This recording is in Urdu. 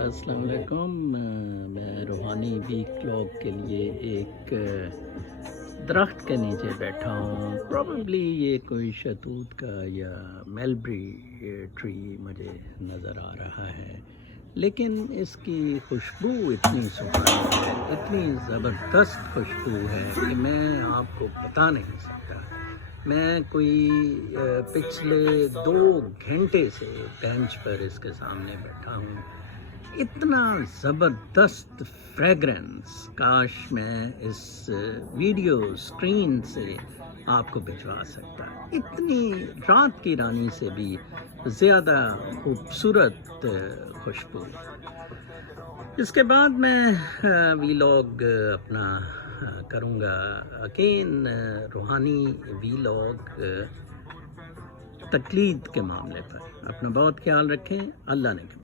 السلام علیکم، میں روحانی ویک لاگ کے لیے ایک درخت کے نیچے بیٹھا ہوں. پروبیبلی یہ کوئی شہتوت کا یا میلبری ٹری مجھے نظر آ رہا ہے، لیکن اس کی خوشبو اتنی سبحانی ہے، اتنی زبردست خوشبو ہے کہ میں آپ کو بتا نہیں سکتا. میں کوئی پچھلے 2 گھنٹے سے بینچ پر اس کے سامنے بیٹھا ہوں. اتنا زبردست فریگرنس کاش میں اس ویڈیو اسکرین سے آپ کو بھجوا سکتا. اتنی رات کی رانی سے بھی زیادہ خوبصورت خوشبو. اس کے بعد میں ویلاگ اپنا کروں گا اگین، روحانی ویلاگ تقلید کے معاملے پر. اپنا بہت خیال رکھیں. اللہ نے